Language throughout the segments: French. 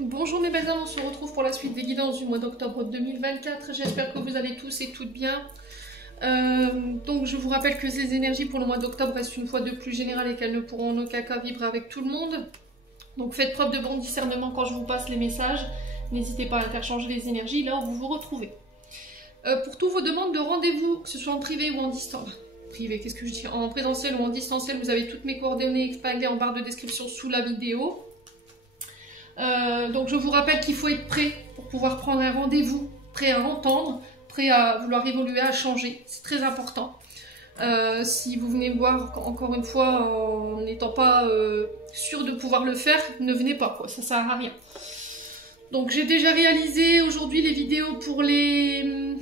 Bonjour mes belles âmes, on se retrouve pour la suite des guidances du mois d'octobre 2024. J'espère que vous allez tous et toutes bien. Donc je vous rappelle que ces énergies pour le mois d'octobre restent une fois de plus générales et qu'elles ne pourront en aucun cas vibrer avec tout le monde. Donc faites preuve de bon discernement quand je vous passe les messages. N'hésitez pas à interchanger les énergies là où vous vous retrouvez. Pour toutes vos demandes de rendez-vous, que ce soit en privé ou en distance, qu'est-ce que je dis, en présentiel ou en distanciel, vous avez toutes mes coordonnées épinglées en barre de description sous la vidéo. Donc je vous rappelle qu'il faut être prêt pour pouvoir prendre un rendez-vous, prêt à entendre, prêt à vouloir évoluer, à changer. C'est très important. Si vous venez me voir encore une fois en n'étant pas sûr de pouvoir le faire, ne venez pas, quoi. Ça sert à rien. Donc j'ai déjà réalisé aujourd'hui les vidéos pour les...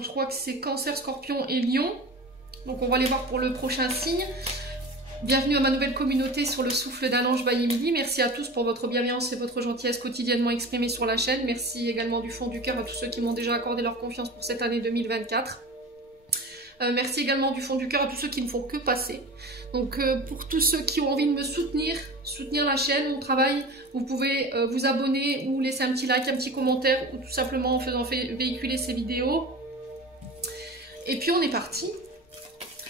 Je crois que c'est Cancer, Scorpion et Lion. Donc on va les voir pour le prochain signe. Bienvenue à ma nouvelle communauté sur le souffle d'un ange by Emily. Merci à tous pour votre bienveillance et votre gentillesse quotidiennement exprimée sur la chaîne. Merci également du fond du cœur à tous ceux qui m'ont déjà accordé leur confiance pour cette année 2024. Merci également du fond du cœur à tous ceux qui ne font que passer. Donc pour tous ceux qui ont envie de me soutenir la chaîne, mon travail, vous pouvez vous abonner ou laisser un petit like, un petit commentaire ou tout simplement en faisant véhiculer ces vidéos. Et puis on est parti.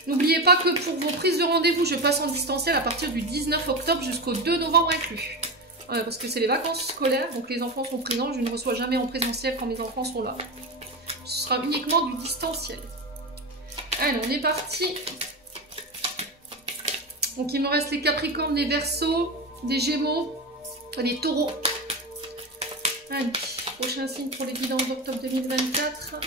N'oubliez pas que pour vos prises de rendez-vous, je passe en distanciel à partir du 19 octobre jusqu'au 2 novembre inclus. Parce que c'est les vacances scolaires, donc les enfants sont présents. Je ne reçois jamais en présentiel quand mes enfants sont là. Ce sera uniquement du distanciel. Allez, on est parti. Donc il me reste les Capricornes, les Verseaux, des Gémeaux, les Taureaux. Allez, prochain signe pour les guidances d'octobre 2024.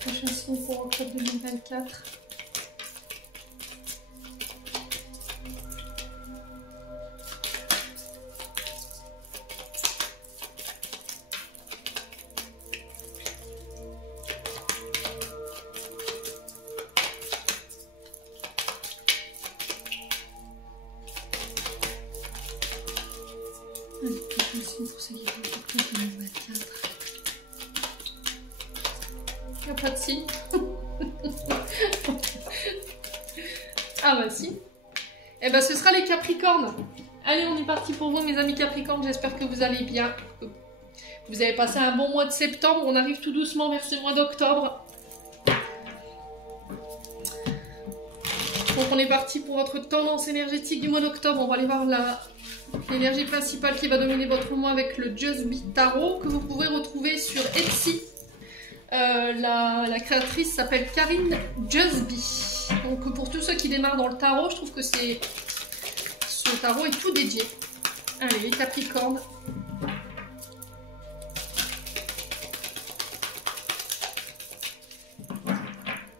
Prochain signe pour octobre 2024. Allez, prochain signe pour ces guidances d'octobre 2024. Il n'y a pas de signe. Ah bah si. Eh ben ce sera les Capricornes. Allez, on est parti pour vous mes amis Capricornes. J'espère que vous allez bien. Vous avez passé un bon mois de septembre. On arrive tout doucement vers ce mois d'octobre. Donc on est parti pour votre tendance énergétique du mois d'octobre. On va aller voir l'énergie principale qui va dominer votre mois avec le Just Be Tarot que vous pouvez retrouver sur Etsy. La créatrice s'appelle Karine Jusby. Donc pour tous ceux qui démarrent dans le tarot, je trouve que ce tarot est tout dédié. Allez, les Capricornes.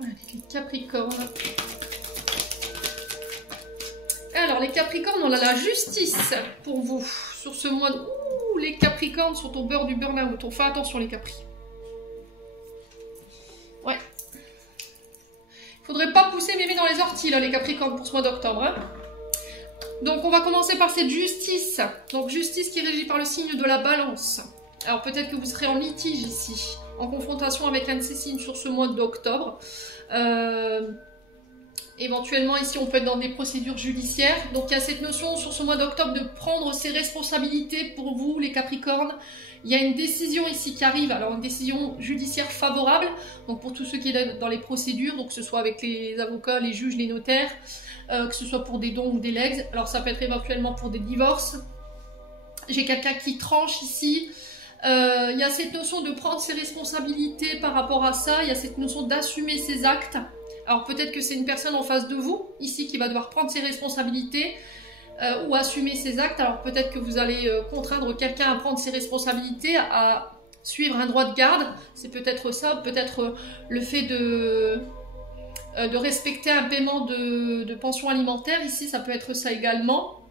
Allez, les Capricornes. Alors les Capricornes, on a la justice pour vous sur ce mois. Ouh, les Capricornes sont au beurre du burn-out. On fait attention les Capri. Ouais. Faudrait pas pousser mémé dans les orties là les Capricornes pour ce mois d'octobre. Hein. Donc on va commencer par cette justice. Donc justice qui est régie par le signe de la balance. Alors peut-être que vous serez en litige ici, en confrontation avec un de ces signes sur ce mois d'octobre. Éventuellement ici on peut être dans des procédures judiciaires. Donc il y a cette notion sur ce mois d'octobre de prendre ses responsabilités pour vous les Capricornes. Il y a une décision ici qui arrive, alors une décision judiciaire favorable, donc pour tous ceux qui sont dans les procédures, donc que ce soit avec les avocats, les juges, les notaires, que ce soit pour des dons ou des legs, alors ça peut être éventuellement pour des divorces. J'ai quelqu'un qui tranche ici, il y a cette notion de prendre ses responsabilités par rapport à ça, il y a cette notion d'assumer ses actes. Alors peut-être que c'est une personne en face de vous, ici, qui va devoir prendre ses responsabilités, ou assumer ses actes. Alors peut-être que vous allez contraindre quelqu'un à prendre ses responsabilités, à suivre un droit de garde. C'est peut-être ça, peut-être le fait de respecter un paiement de pension alimentaire. Ici, ça peut être ça également.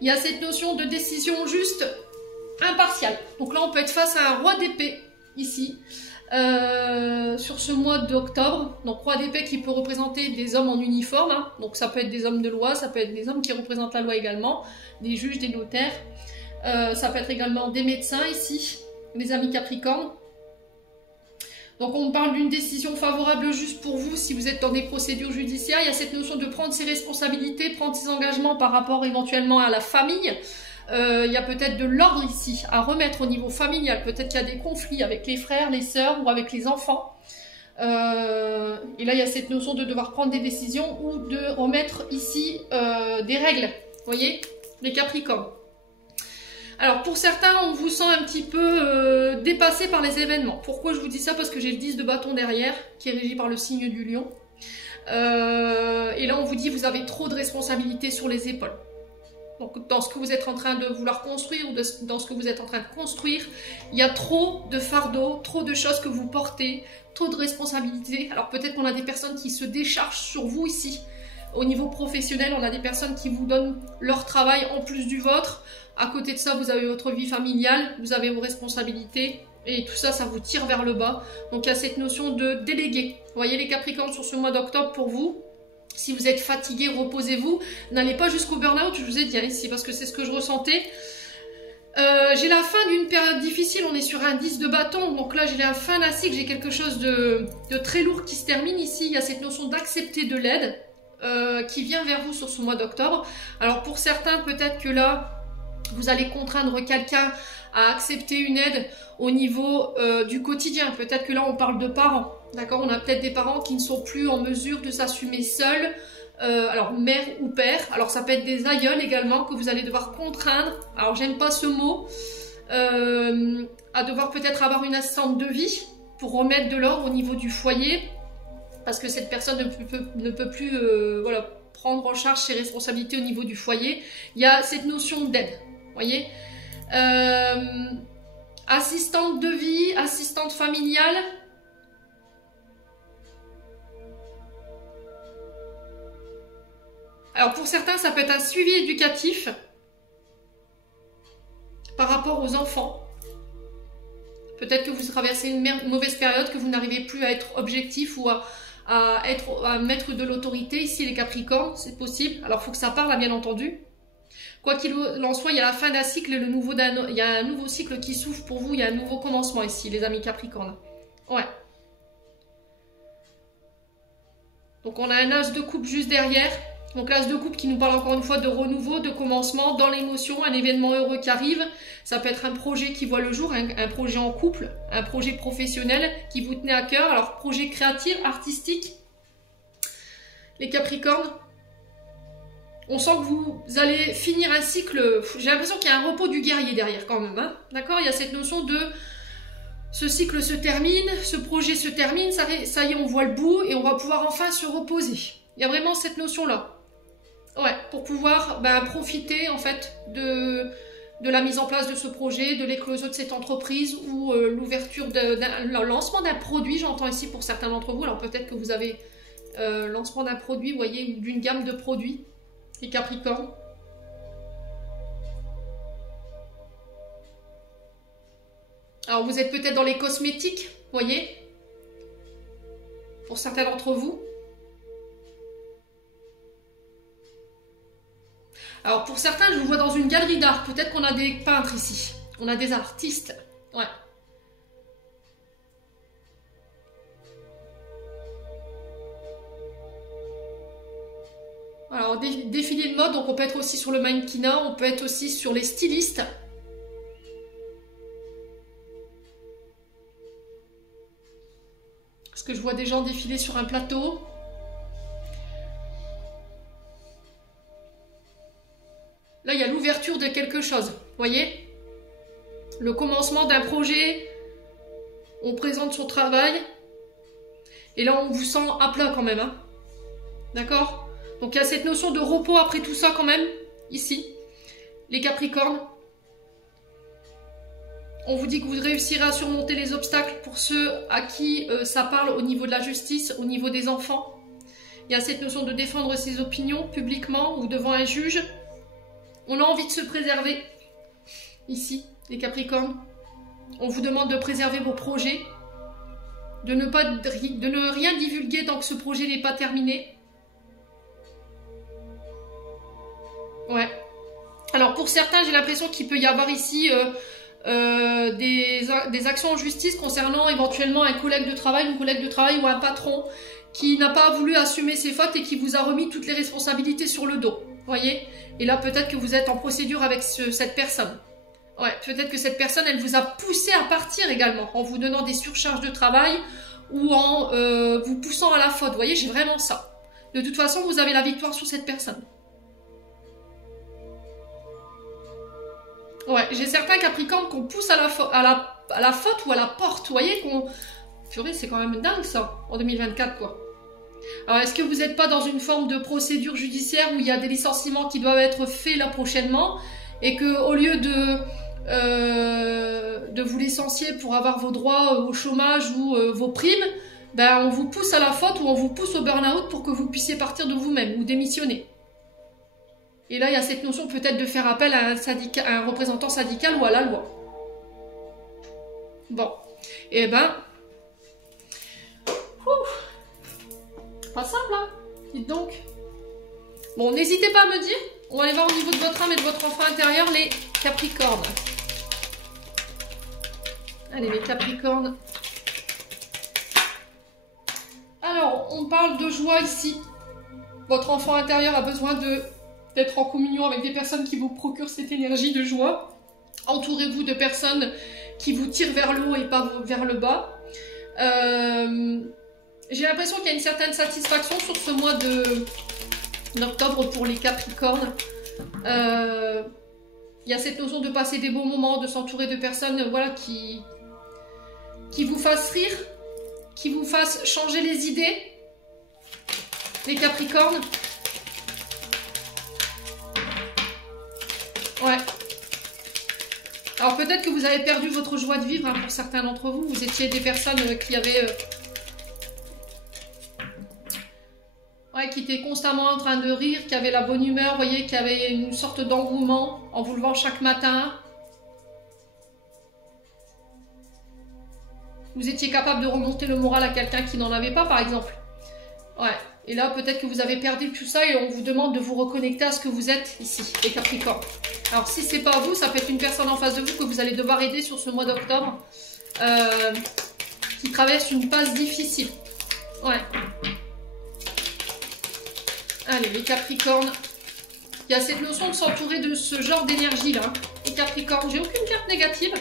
Il y a cette notion de décision juste, impartiale. Donc là, on peut être face à un roi d'épée, ici. Sur ce mois d'octobre, donc roi d'épée qui peut représenter des hommes en uniforme, hein. Donc ça peut être des hommes de loi, ça peut être des hommes qui représentent la loi également, des juges, des notaires, ça peut être également des médecins ici, les amis Capricornes. Donc on parle d'une décision favorable juste pour vous si vous êtes dans des procédures judiciaires. Il y a cette notion de prendre ses responsabilités, prendre ses engagements par rapport éventuellement à la famille. Il y a peut-être de l'ordre ici à remettre au niveau familial. Peut-être qu'il y a des conflits avec les frères, les sœurs ou avec les enfants. Et là, il y a cette notion de devoir prendre des décisions ou de remettre ici des règles. Vous voyez, les Capricornes. Alors, pour certains, on vous sent un petit peu dépassé par les événements. Pourquoi je vous dis ça? Parce que j'ai le 10 de bâton derrière, qui est régi par le signe du lion. Et là, on vous dit vous avez trop de responsabilités sur les épaules. Donc, dans ce que vous êtes en train de vouloir construire ou dans ce que vous êtes en train de construire, il y a trop de fardeaux, trop de choses que vous portez, trop de responsabilités. Alors, peut-être qu'on a des personnes qui se déchargent sur vous ici. Au niveau professionnel, on a des personnes qui vous donnent leur travail en plus du vôtre. À côté de ça, vous avez votre vie familiale, vous avez vos responsabilités. Et tout ça, ça vous tire vers le bas. Donc, il y a cette notion de déléguer. Vous voyez les Capricornes sur ce mois d'octobre pour vous. Si vous êtes fatigué, reposez-vous. N'allez pas jusqu'au burn-out, je vous ai dit ici, parce que c'est ce que je ressentais. J'ai la fin d'une période difficile, on est sur un 10 de bâton. Donc là, j'ai la fin d'un cycle, j'ai quelque chose de très lourd qui se termine ici. Il y a cette notion d'accepter de l'aide qui vient vers vous sur ce mois d'octobre. Alors pour certains, peut-être que là, vous allez contraindre quelqu'un à accepter une aide au niveau du quotidien. Peut-être que là, on parle de parents. D'accord, on a peut-être des parents qui ne sont plus en mesure de s'assumer seuls, alors mère ou père. Alors ça peut être des aïeuls également que vous allez devoir contraindre, alors j'aime pas ce mot, à devoir peut-être avoir une assistante de vie pour remettre de l'ordre au niveau du foyer, parce que cette personne ne peut plus voilà, prendre en charge ses responsabilités au niveau du foyer. Il y a cette notion d'aide, vous voyez, assistante de vie, assistante familiale. Alors pour certains, ça peut être un suivi éducatif par rapport aux enfants. Peut-être que vous traversez une mauvaise période, que vous n'arrivez plus à être objectif ou à mettre de l'autorité. Ici, les Capricornes, c'est possible. Alors il faut que ça parle, bien entendu. Quoi qu'il en soit, il y a la fin d'un cycle et il y a un nouveau cycle qui s'ouvre pour vous. Il y a un nouveau commencement ici, les amis Capricornes. Ouais. Donc on a un as de coupe juste derrière. Donc l'as de coupe qui nous parle encore une fois de renouveau, de commencement, dans l'émotion, un événement heureux qui arrive. Ça peut être un projet qui voit le jour, un projet en couple, un projet professionnel qui vous tenait à cœur. Alors projet créatif, artistique. Les Capricornes, on sent que vous allez finir un cycle. J'ai l'impression qu'il y a un repos du guerrier derrière quand même. Hein. D'accord, il y a cette notion de ce cycle se termine, ce projet se termine, ça y est, on voit le bout et on va pouvoir enfin se reposer. Il y a vraiment cette notion-là. Ouais, pour pouvoir profiter en fait de la mise en place de ce projet, de l'éclosion de cette entreprise ou l'ouverture le lancement d'un produit, j'entends ici pour certains d'entre vous. Alors peut-être que vous avez lancement d'un produit, vous voyez, ou d'une gamme de produits, les Capricornes. Alors vous êtes peut-être dans les cosmétiques, vous voyez, pour certains d'entre vous. Alors pour certains, je vous vois dans une galerie d'art. Peut-être qu'on a des peintres ici. On a des artistes. Ouais. Alors défilé de mode, donc on peut être aussi sur le mannequinat, on peut être aussi sur les stylistes. Parce que je vois des gens défiler sur un plateau. Là, il y a l'ouverture de quelque chose, vous voyez? Le commencement d'un projet, on présente son travail, et là, on vous sent à plat quand même, hein? D'accord? Donc, il y a cette notion de repos après tout ça quand même, ici. Les Capricornes, on vous dit que vous réussirez à surmonter les obstacles pour ceux à qui ça parle au niveau de la justice, au niveau des enfants. Il y a cette notion de défendre ses opinions publiquement ou devant un juge. On a envie de se préserver, ici, les Capricornes. On vous demande de préserver vos projets, de ne rien divulguer tant que ce projet n'est pas terminé. Ouais. Alors pour certains, j'ai l'impression qu'il peut y avoir ici des actions en justice concernant éventuellement un collègue de travail, une collègue de travail ou un patron qui n'a pas voulu assumer ses fautes et qui vous a remis toutes les responsabilités sur le dos. Voyez? Et là, peut-être que vous êtes en procédure avec cette personne. Ouais, peut-être que cette personne, elle vous a poussé à partir également, en vous donnant des surcharges de travail ou en vous poussant à la faute. Vous voyez, j'ai vraiment ça. De toute façon, vous avez la victoire sur cette personne. Ouais, j'ai certains Capricornes qu'on pousse à la faute ou à la porte. Vous voyez qu'on... Purée, c'est quand même dingue ça, en 2024 quoi. Alors, est-ce que vous n'êtes pas dans une forme de procédure judiciaire où il y a des licenciements qui doivent être faits là prochainement et que au lieu de vous licencier pour avoir vos droits au chômage ou vos primes, ben, on vous pousse à la faute ou on vous pousse au burn-out pour que vous puissiez partir de vous-même ou démissionner. Et là, il y a cette notion peut-être de faire appel à un représentant syndical ou à la loi. Bon, et ben... Pas simple, hein? Dites donc. Bon, n'hésitez pas à me dire. On va aller voir au niveau de votre âme et de votre enfant intérieur, les Capricornes. Allez, les Capricornes. Alors, on parle de joie ici. Votre enfant intérieur a besoin d'être en communion avec des personnes qui vous procurent cette énergie de joie. Entourez-vous de personnes qui vous tirent vers le haut et pas vers le bas. J'ai l'impression qu'il y a une certaine satisfaction sur ce mois d'octobre pour les Capricornes. Il y a cette notion de passer des bons moments, de s'entourer de personnes voilà, qui vous fassent rire, qui vous fassent changer les idées. Les Capricornes. Ouais. Alors peut-être que vous avez perdu votre joie de vivre hein, pour certains d'entre vous. Vous étiez des personnes qui avaient... qui étaient constamment en train de rire, qui avaient la bonne humeur, vous voyez, qui avaient une sorte d'engouement en vous levant chaque matin. Vous étiez capable de remonter le moral à quelqu'un qui n'en avait pas, par exemple. Ouais. Et là, peut-être que vous avez perdu tout ça et on vous demande de vous reconnecter à ce que vous êtes ici, les Capricornes. Alors, si c'est pas vous, ça peut être une personne en face de vous que vous allez devoir aider sur ce mois d'octobre qui traverse une passe difficile. Ouais. Allez, les Capricornes. Il y a cette notion de s'entourer de ce genre d'énergie-là. Les Capricornes, j'ai aucune carte négative.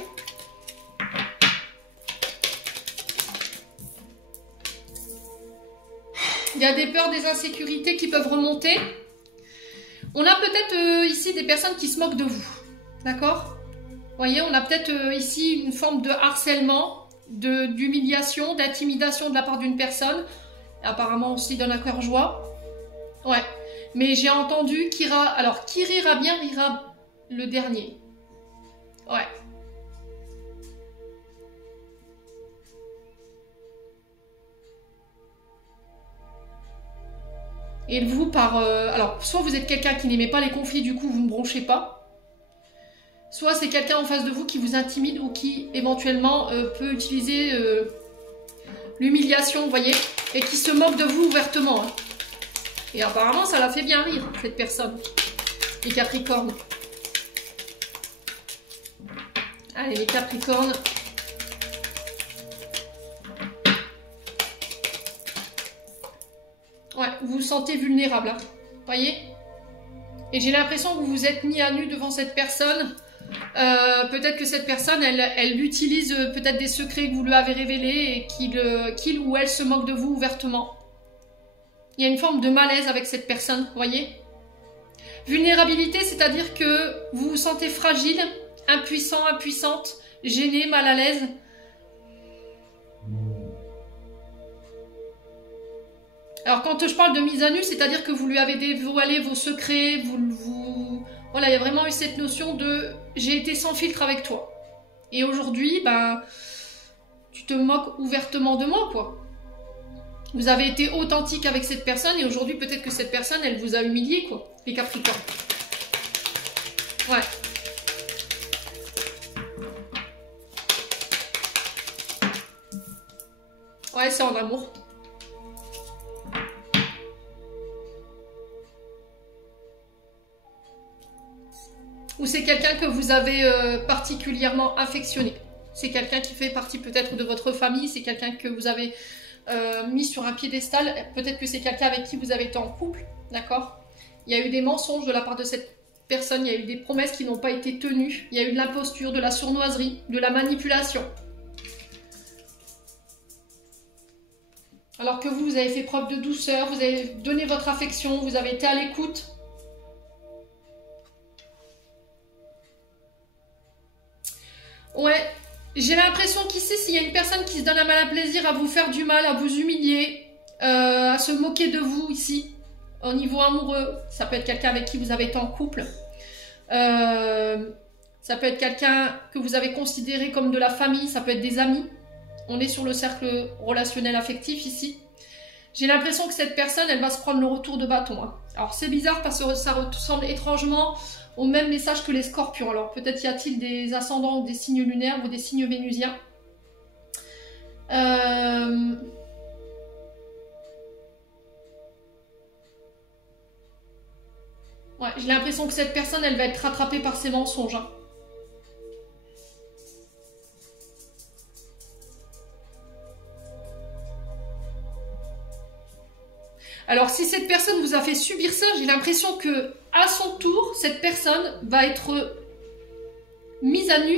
Il y a des peurs, des insécurités qui peuvent remonter. On a peut-être ici des personnes qui se moquent de vous. D'accord? Vous voyez, on a peut-être ici une forme de harcèlement, d'humiliation, d'intimidation de la part d'une personne. Apparemment aussi d'un accord joie. Ouais. Mais j'ai entendu alors, qui rira bien, rira le dernier. Ouais. Et vous, alors, soit vous êtes quelqu'un qui n'aimait pas les conflits, du coup, vous ne bronchez pas. Soit c'est quelqu'un en face de vous qui vous intimide ou qui, éventuellement, peut utiliser l'humiliation, vous voyez, et qui se moque de vous ouvertement. Hein. Et apparemment, ça la fait bien rire, cette personne. Les Capricornes. Allez, les Capricornes. Ouais, vous vous sentez vulnérable, hein. Voyez? Et j'ai l'impression que vous vous êtes mis à nu devant cette personne. Peut-être que cette personne, elle utilise peut-être des secrets que vous lui avez révélés et qu'il ou elle se moque de vous ouvertement. Il y a une forme de malaise avec cette personne, voyez? Vulnérabilité, c'est-à-dire que vous vous sentez fragile, impuissant, impuissante, gêné, mal à l'aise. Alors quand je parle de mise à nu, c'est-à-dire que vous lui avez dévoilé vos secrets, voilà, il y a vraiment eu cette notion de « j'ai été sans filtre avec toi ». Et aujourd'hui, ben, tu te moques ouvertement de moi, quoi. Vous avez été authentique avec cette personne et aujourd'hui, peut-être que cette personne, elle vous a humilié, quoi. Les Capricornes. Ouais. Ouais, c'est en amour. ou c'est quelqu'un que vous avez particulièrement affectionné. C'est quelqu'un qui fait partie peut-être de votre famille, c'est quelqu'un que vous avez mis sur un piédestal, peut-être que c'est quelqu'un avec qui vous avez été en couple, d'accord? Il y a eu des mensonges de la part de cette personne, il y a eu des promesses qui n'ont pas été tenues, il y a eu de l'imposture, de la sournoiserie, de la manipulation. Alors que vous avez fait preuve de douceur, vous avez donné votre affection, vous avez été à l'écoute. Ouais, j'ai l'impression qu'ici, s'il y a une personne qui se donne un malin plaisir à vous faire du mal, à vous humilier, à se moquer de vous ici, au niveau amoureux, ça peut être quelqu'un avec qui vous avez été en couple, ça peut être quelqu'un que vous avez considéré comme de la famille, ça peut être des amis. On est sur le cercle relationnel affectif ici. J'ai l'impression que cette personne, elle va se prendre le retour de bâton. Hein. Alors c'est bizarre parce que ça ressemble étrangement au même message que les scorpions. Alors peut-être y a-t-il des ascendants ou des signes lunaires ou des signes vénusiens. Ouais, j'ai l'impression que cette personne, elle va être rattrapée par ses mensonges. Hein. Alors, si cette personne vous a fait subir ça, j'ai l'impression que, à son tour, cette personne va être mise à nu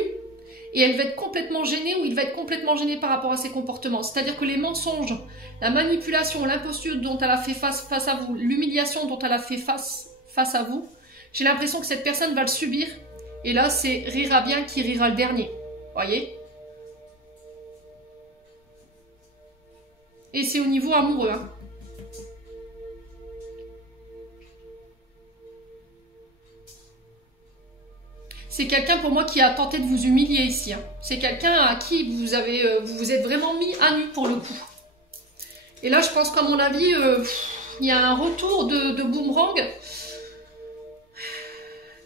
et elle va être complètement gênée ou il va être complètement gêné par rapport à ses comportements. C'est-à-dire que les mensonges, la manipulation, l'imposture dont elle a fait face à vous, l'humiliation dont elle a fait face à vous, j'ai l'impression que cette personne va le subir. Et là, c'est rira bien qui rira le dernier. Voyez? Et c'est au niveau amoureux, hein. C'est quelqu'un pour moi qui a tenté de vous humilier ici. Hein. C'est quelqu'un à qui vous vous êtes vraiment mis à nu pour le coup. Et là, je pense qu'à mon avis, il y a un retour de boomerang.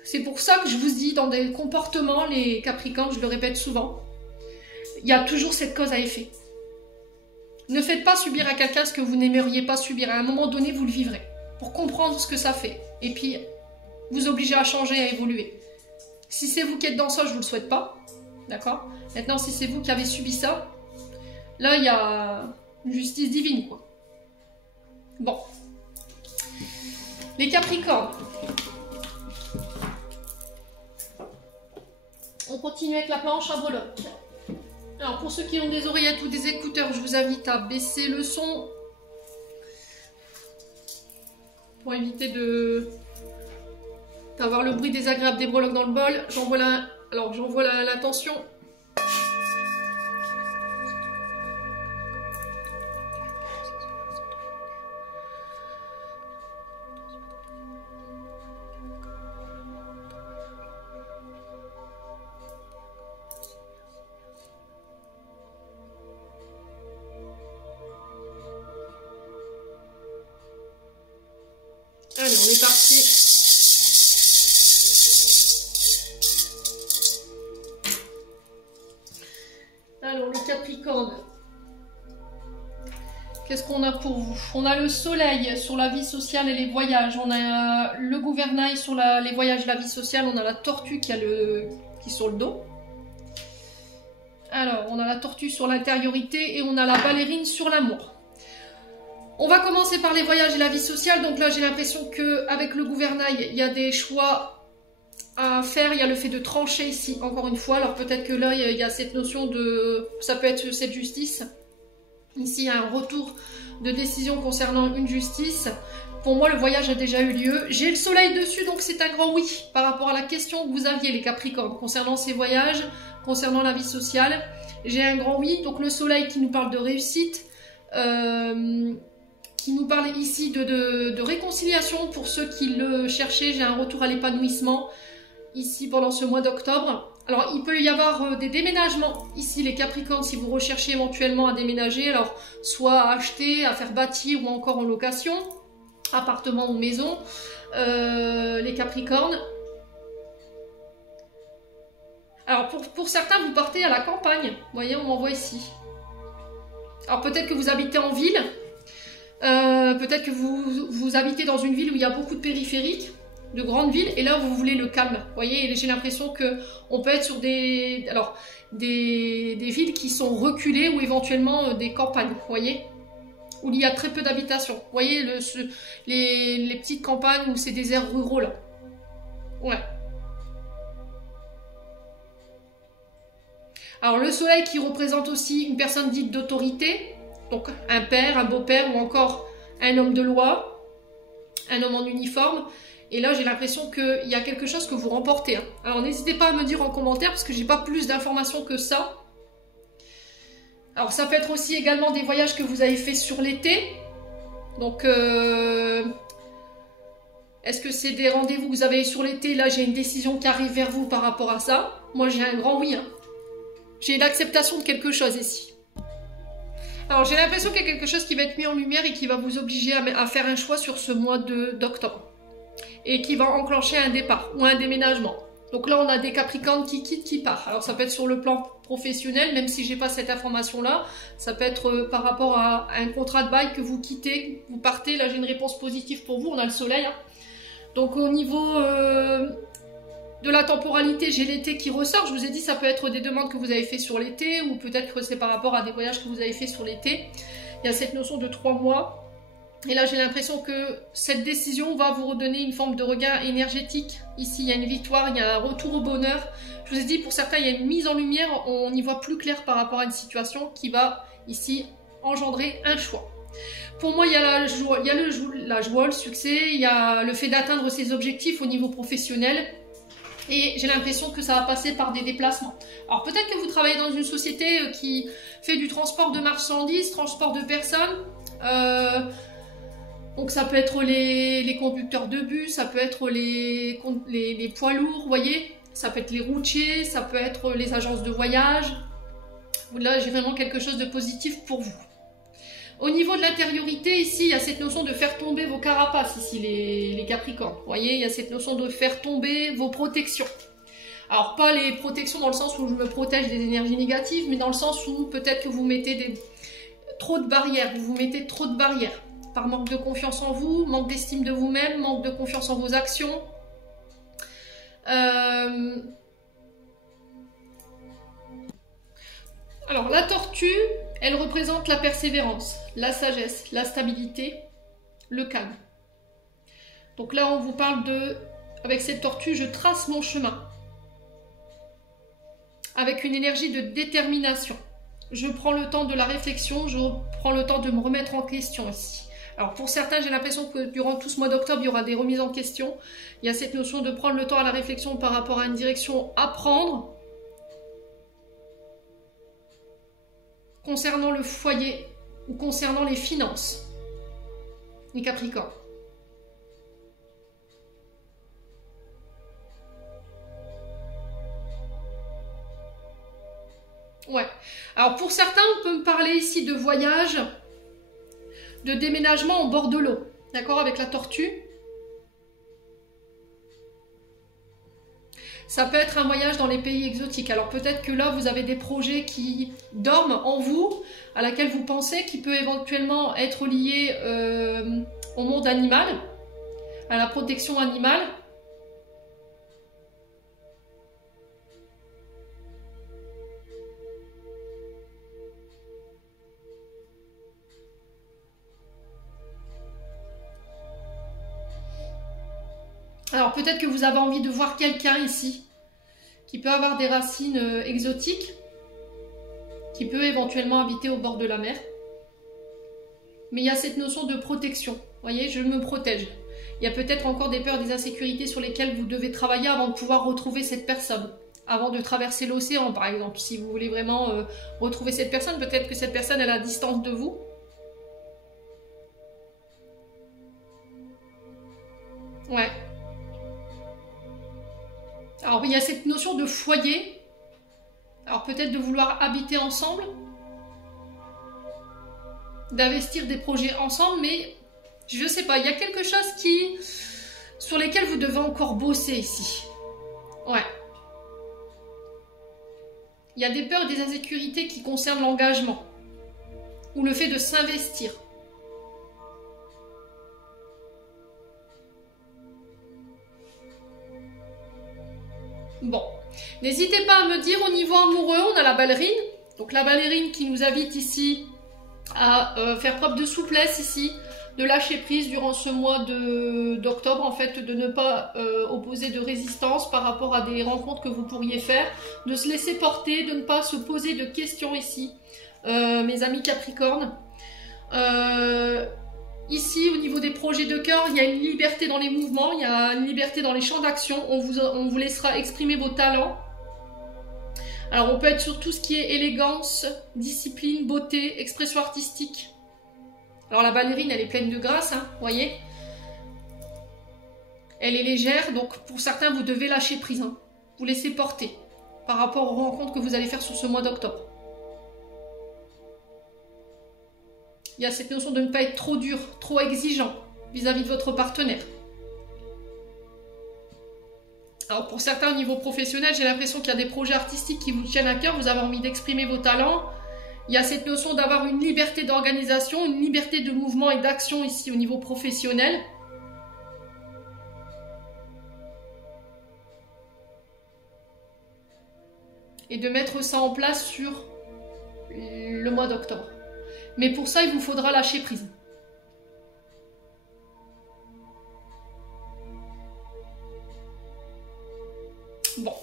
C'est pour ça que je vous dis, dans des comportements, les Capricornes, je le répète souvent, il y a toujours cette cause à effet. Ne faites pas subir à quelqu'un ce que vous n'aimeriez pas subir. À un moment donné, vous le vivrez. Pour comprendre ce que ça fait. Et puis, vous obliger à changer, à évoluer. Si c'est vous qui êtes dans ça, je ne vous le souhaite pas. D'accord? Maintenant, si c'est vous qui avez subi ça, là, il y a une justice divine, quoi. Bon. Les Capricornes. On continue avec la planche à breloques. Alors, pour ceux qui ont des oreillettes ou des écouteurs, je vous invite à baisser le son. Pour éviter d'avoir le bruit désagréable des breloques dans le bol. J'envoie l'intention. Allez, on est parti. Alors, le Capricorne. Qu'est-ce qu'on a pour vous? On a le soleil sur la vie sociale et les voyages. On a le gouvernail sur les voyages et la vie sociale. On a la tortue qui est sur le dos. Alors, on a la tortue sur l'intériorité et on a la ballerine sur l'amour. On va commencer par les voyages et la vie sociale. Donc là, j'ai l'impression qu'avec le gouvernail, il y a des choix à faire. Il y a le fait de trancher ici, encore une fois. Alors peut-être que là, il y a cette notion de... Ça peut être cette justice. Ici, il y a un retour de décision concernant une justice. Pour moi, le voyage a déjà eu lieu. J'ai le soleil dessus, donc c'est un grand oui par rapport à la question que vous aviez, les Capricornes, concernant ces voyages, concernant la vie sociale. J'ai un grand oui. Donc le soleil qui nous parle de réussite, qui nous parle ici de réconciliation pour ceux qui le cherchaient. J'ai un retour à l'épanouissement ici pendant ce mois d'octobre. Alors il peut y avoir des déménagements ici les Capricornes si vous recherchez éventuellement à déménager. Alors soit à acheter, à faire bâtir ou encore en location, appartement ou maison, les Capricornes. Alors pour certains vous partez à la campagne, vous voyez on m'envoie ici. Alors peut-être que vous habitez en ville. Peut-être que vous habitez dans une ville où il y a beaucoup de périphériques. de grandes villes, et là vous voulez le calme. Vous voyez, j'ai l'impression que on peut être sur des villes qui sont reculées ou éventuellement des campagnes, vous voyez, où il y a très peu d'habitations. Vous voyez les petites campagnes où c'est des aires ruraux là. Ouais. Alors le soleil qui représente aussi une personne dite d'autorité, donc un père, un beau-père ou encore un homme de loi, un homme en uniforme. Et là j'ai l'impression qu'il y a quelque chose que vous remportez. Hein. Alors n'hésitez pas à me dire en commentaire parce que j'ai pas plus d'informations que ça. Alors ça peut être aussi également des voyages que vous avez fait sur l'été. Donc est-ce que c'est des rendez-vous que vous avez eu sur l'été? Là j'ai une décision qui arrive vers vous par rapport à ça. Moi j'ai un grand oui. Hein. J'ai l'acceptation de quelque chose ici. Alors j'ai l'impression qu'il y a quelque chose qui va être mis en lumière et qui va vous obliger à faire un choix sur ce mois d'octobre. Et qui va enclencher un départ ou un déménagement. Donc là on a des Capricornes qui quittent, qui partent. Alors ça peut être sur le plan professionnel, même si j'ai pas cette information là. Ça peut être par rapport à un contrat de bail que vous quittez, vous partez. Là j'ai une réponse positive pour vous, on a le soleil. Hein. Donc au niveau de la temporalité, j'ai l'été qui ressort. Je vous ai dit, ça peut être des demandes que vous avez fait sur l'été ou peut-être que c'est par rapport à des voyages que vous avez fait sur l'été. Il y a cette notion de 3 mois. Et là, j'ai l'impression que cette décision va vous redonner une forme de regain énergétique. Ici, il y a une victoire, il y a un retour au bonheur. Je vous ai dit, pour certains, il y a une mise en lumière. On y voit plus clair par rapport à une situation qui va ici engendrer un choix. Pour moi, il y a la joie, le succès, il y a le fait d'atteindre ses objectifs au niveau professionnel. Et j'ai l'impression que ça va passer par des déplacements. Alors peut-être que vous travaillez dans une société qui fait du transport de marchandises, transport de personnes. Donc ça peut être les conducteurs de bus, ça peut être les poids lourds, vous voyez. Ça peut être les routiers, ça peut être les agences de voyage. Là, j'ai vraiment quelque chose de positif pour vous. Au niveau de l'intériorité, ici, il y a cette notion de faire tomber vos carapaces, ici, les Capricornes. Vous voyez, il y a cette notion de faire tomber vos protections. Alors, pas les protections dans le sens où je me protège des énergies négatives, mais dans le sens où peut-être que vous mettez trop de barrières, vous mettez trop de barrières. Par manque de confiance en vous, manque d'estime de vous-même, manque de confiance en vos actions. Alors, la tortue, elle représente la persévérance, la sagesse, la stabilité, le calme. Donc là, on vous parle avec cette tortue, je trace mon chemin. Avec une énergie de détermination. Je prends le temps de la réflexion, je prends le temps de me remettre en question ici. Alors pour certains, j'ai l'impression que durant tout ce mois d'octobre, il y aura des remises en question. Il y a cette notion de prendre le temps à la réflexion par rapport à une direction à prendre. Concernant le foyer ou concernant les finances, les Capricornes. Ouais. Alors pour certains, on peut me parler ici de voyage, de déménagement au bord de l'eau. D'accord, avec la tortue. Ça peut être un voyage dans les pays exotiques. Alors peut-être que là, vous avez des projets qui dorment en vous, à laquelle vous pensez, qui peut éventuellement être lié au monde animal, à la protection animale. Alors peut-être que vous avez envie de voir quelqu'un ici qui peut avoir des racines exotiques, qui peut éventuellement habiter au bord de la mer. Mais il y a cette notion de protection. Vous voyez, je me protège. Il y a peut-être encore des peurs, des insécurités sur lesquelles vous devez travailler avant de pouvoir retrouver cette personne. Avant de traverser l'océan, par exemple. Si vous voulez vraiment retrouver cette personne, peut-être que cette personne est à distance de vous. Ouais. Alors, il y a cette notion de foyer. Alors, peut-être de vouloir habiter ensemble. D'investir des projets ensemble, mais je sais pas, il y a quelque chose sur lesquels vous devez encore bosser ici. Ouais. Il y a des peurs et des insécurités qui concernent l'engagement. Ou le fait de s'investir. Bon, n'hésitez pas à me dire au niveau amoureux, on a la ballerine. Donc la ballerine qui nous invite ici à faire preuve de souplesse ici, de lâcher prise durant ce mois d'octobre, en fait, de ne pas opposer de résistance par rapport à des rencontres que vous pourriez faire, de se laisser porter, de ne pas se poser de questions ici, mes amis Capricorne. Ici, au niveau des projets de cœur, il y a une liberté dans les mouvements, il y a une liberté dans les champs d'action, on vous laissera exprimer vos talents. Alors, on peut être sur tout ce qui est élégance, discipline, beauté, expression artistique. Alors, la ballerine, elle est pleine de grâce, hein, vous voyez. Elle est légère, donc pour certains, vous devez lâcher prise. Hein. Vous laissez porter par rapport aux rencontres que vous allez faire sur ce mois d'octobre. Il y a cette notion de ne pas être trop dur, trop exigeant vis-à-vis de votre partenaire. Alors pour certains au niveau professionnel, j'ai l'impression qu'il y a des projets artistiques qui vous tiennent à cœur, vous avez envie d'exprimer vos talents. Il y a cette notion d'avoir une liberté d'organisation, une liberté de mouvement et d'action ici au niveau professionnel. Et de mettre ça en place sur le mois d'octobre. Mais pour ça, il vous faudra lâcher prise. Bon,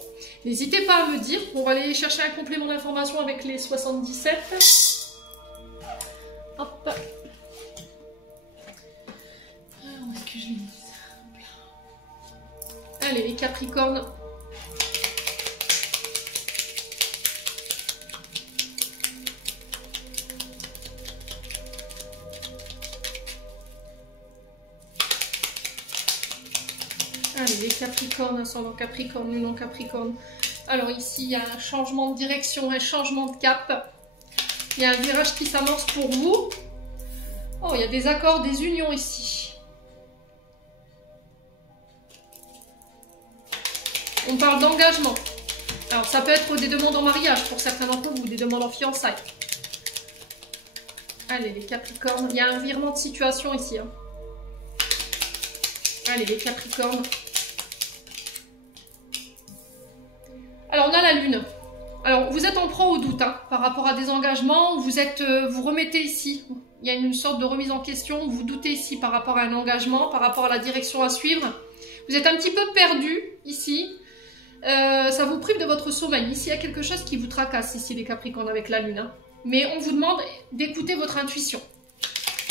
n'hésitez pas à me dire. On va aller chercher un complément d'information avec les 77. Hop. Où est-ce que je l'ai mise? Allez, les Capricornes. Allez, les Capricornes, ascendant Capricorne, non Capricorne. Alors ici, il y a un changement de direction, un changement de cap. Il y a un virage qui s'amorce pour vous. Oh, il y a des accords, des unions ici. On parle d'engagement. Alors, ça peut être des demandes en mariage pour certains d'entre vous, des demandes en fiançailles. Allez, les Capricornes. Il y a un virement de situation ici. Hein. Allez, les Capricornes. Alors, on a la Lune. Alors, vous êtes en proie au doute hein, par rapport à des engagements. Vous remettez ici. Il y a une sorte de remise en question. Vous doutez ici par rapport à un engagement, par rapport à la direction à suivre. Vous êtes un petit peu perdu ici. Ça vous prive de votre sommeil. Ici, il y a quelque chose qui vous tracasse ici, les Capricornes, avec la Lune. Hein. Mais on vous demande d'écouter votre intuition.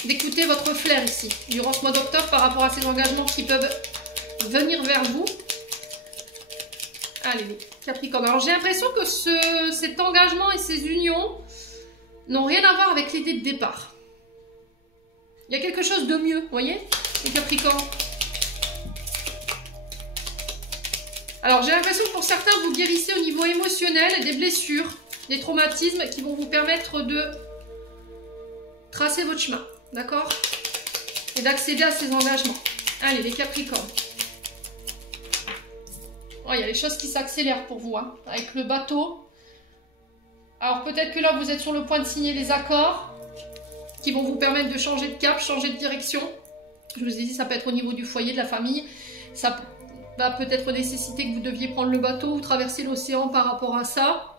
D'écouter votre flair ici, durant ce mois d'octobre, par rapport à ces engagements qui peuvent venir vers vous. Allez, les Capricorne. Alors, j'ai l'impression que cet engagement et ces unions n'ont rien à voir avec l'idée de départ. Il y a quelque chose de mieux, vous voyez, les Capricornes. Alors, j'ai l'impression que pour certains, vous guérissez au niveau émotionnel des blessures, des traumatismes qui vont vous permettre de tracer votre chemin, d'accord? Et d'accéder à ces engagements. Allez, les Capricornes. Oh, il y a des choses qui s'accélèrent pour vous, hein, avec le bateau. Alors, peut-être que là, vous êtes sur le point de signer les accords qui vont vous permettre de changer de cap, changer de direction. Je vous ai dit, ça peut être au niveau du foyer, de la famille. Ça va peut-être nécessiter que vous deviez prendre le bateau ou traverser l'océan par rapport à ça.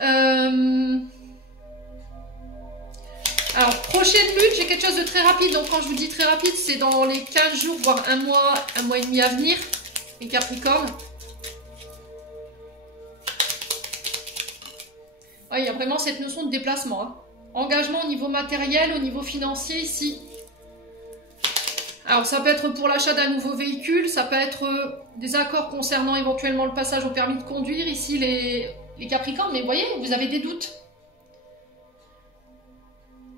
Alors, prochaine lune, j'ai quelque chose de très rapide. Donc, quand je vous dis très rapide, c'est dans les 15 jours, voire un mois et demi à venir. Les Capricornes. Ah, il y a vraiment cette notion de déplacement. Hein. Engagement au niveau matériel, au niveau financier ici. Alors, ça peut être pour l'achat d'un nouveau véhicule, ça peut être des accords concernant éventuellement le passage au permis de conduire. Ici, les Capricornes, mais vous voyez, vous avez des doutes.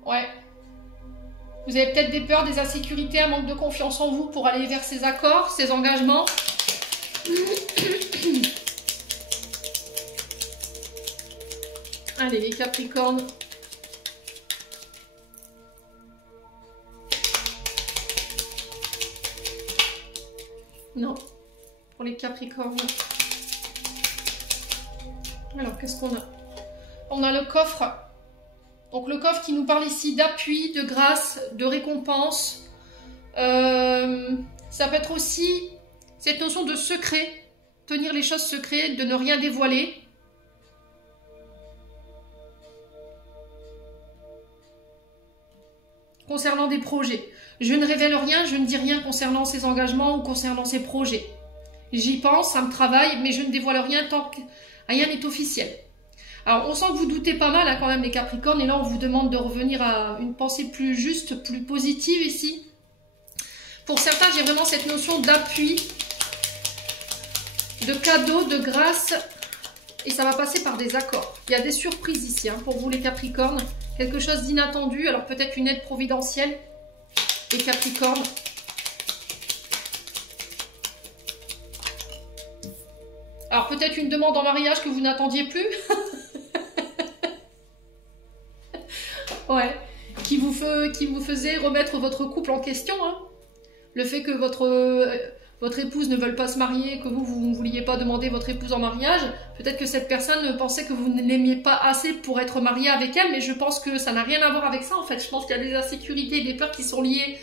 Ouais. Vous avez peut-être des peurs, des insécurités, un manque de confiance en vous pour aller vers ces accords, ces engagements. Allez, les Capricornes. Non, pour les Capricornes. Alors, qu'est-ce qu'on a? On a le coffre. Donc, le coffre qui nous parle ici d'appui, de grâce, de récompense. Ça peut être aussi cette notion de secret tenir les choses secrètes, de ne rien dévoiler. Concernant des projets. Je ne révèle rien, je ne dis rien concernant ces engagements ou concernant ces projets. J'y pense, ça me travaille, mais je ne dévoile rien tant que rien n'est officiel. Alors, on sent que vous doutez pas mal hein, quand même les Capricornes, et là on vous demande de revenir à une pensée plus juste, plus positive ici. Pour certains, j'ai vraiment cette notion d'appui, de cadeau, de grâce, et ça va passer par des accords. Il y a des surprises ici hein, pour vous les Capricornes, quelque chose d'inattendu, alors peut-être une aide providentielle, les Capricornes. Alors peut-être une demande en mariage que vous n'attendiez plus. Ouais, qui vous faisait remettre votre couple en question. Hein. Le fait que votre épouse ne veuille pas se marier, que vous ne vouliez pas demander votre épouse en mariage, peut-être que cette personne pensait que vous ne l'aimiez pas assez pour être marié avec elle, mais je pense que ça n'a rien à voir avec ça en fait. Je pense qu'il y a des insécurités, des peurs qui sont liées